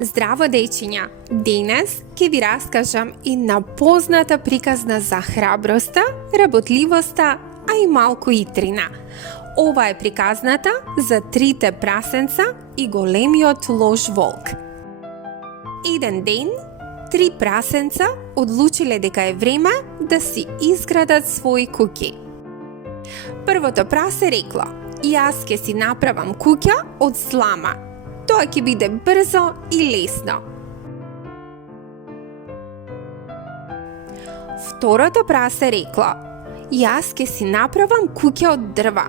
Здраво, дечиња! Денес ќе ви раскажам една позната приказна за храброста, работливоста, а и малку итрина. Ова е приказната за трите прасенца и големиот лош волк. Еден ден, три прасенца одлучиле дека е време да си изградат своји куќи. Првото прасе рекло: "Јас ќе си направам куќа од слама. Тоа ќе биде брзо и лесно." Второто прасе рекло: "Јас ќе си направам куќа од дрва.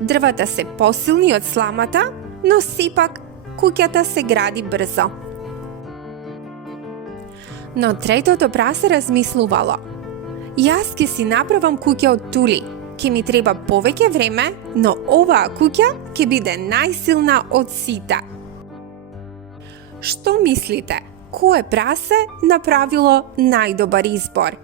Дрвата се посилни од сламата, но сепак куќата се гради брзо." Но третото прасе размислувало: "Јас ќе си направам куќа од тули. Ќе ми треба повеќе време, но оваа куќа ќе биде најсилна од сите." Што мислите? Кое прасе направило најдобар избор?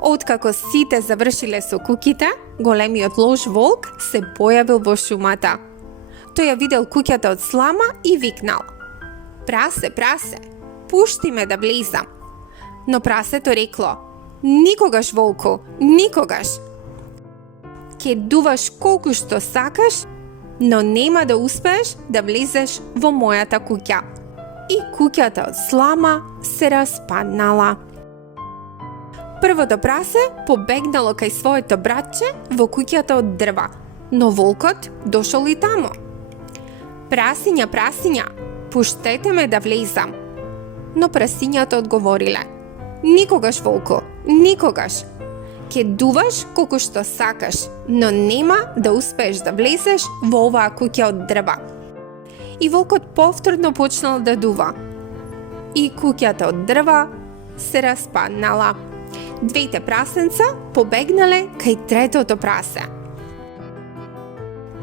Откако сите завршиле со куќите, големиот лош волк се појавил во шумата. Тој ја видел куќата од слама и викнал: "Прасе, прасе, пушти ме да влезам." Но прасето рекло: "Никогаш, волку, никогаш. Ке дуваш колку што сакаш, но нема да успееш да влезеш во мојата куќа." И куќата од слама се распаднала. Првото прасе побегнало кај своето братче во куќата од дрва, но волкот дошол и тамо. "Прасиња, прасиња, пуштете ме да влезам." Но прасињата одговориле: "Никогаш, волко, никогаш. Ке дуваш колку што сакаш, но нема да успееш да влезеш во оваа куќа од дрва." И волкот повторно почнал да дува. И куќата од дрва се распаднала. Двете прасенца побегнале кај третото прасе.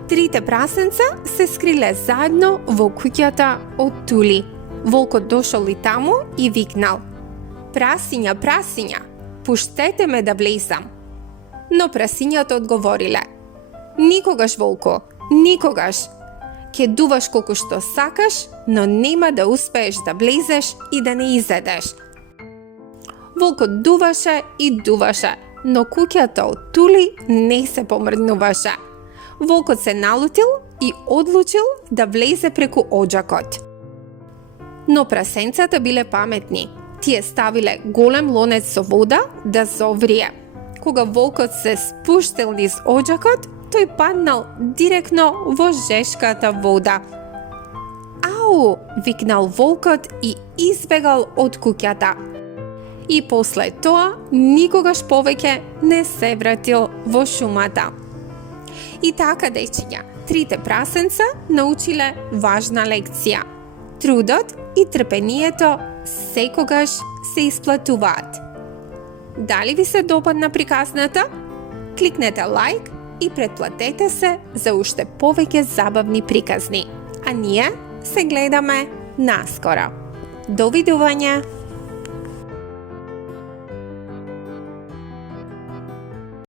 Трите прасенца се скриле заедно во куќата од тули. Волкот дошол и таму и викнал: "Прасиња, прасиња, пуштете ме да влезам." Но прасињата одговориле: "Никогаш, волко, никогаш. Ке дуваш колку што сакаш, но нема да успееш да влезеш и да не изедеш." Волкот дуваше и дуваше, но куќата од тули не се помрднуваше. Волкот се налутил и одлучил да влезе преку оџакот. Но прасенцата биле паметни. Тие ставиле голем лонец со вода да зоврие. Кога волкот се спуштил низ оџакот, тој паднал директно во жешката вода. "Ау!" викнал волкот и избегал од куќата. И после тоа никогаш повеќе не се вратил во шумата. И така, дечиња, трите прасенца научиле важна лекција. Трудот и трпението секогаш се исплатуваат. Дали ви се допадна приказната? Кликнете лайк и претплатете се за уште повеќе забавни приказни. А ние се гледаме наскоро. Довидување!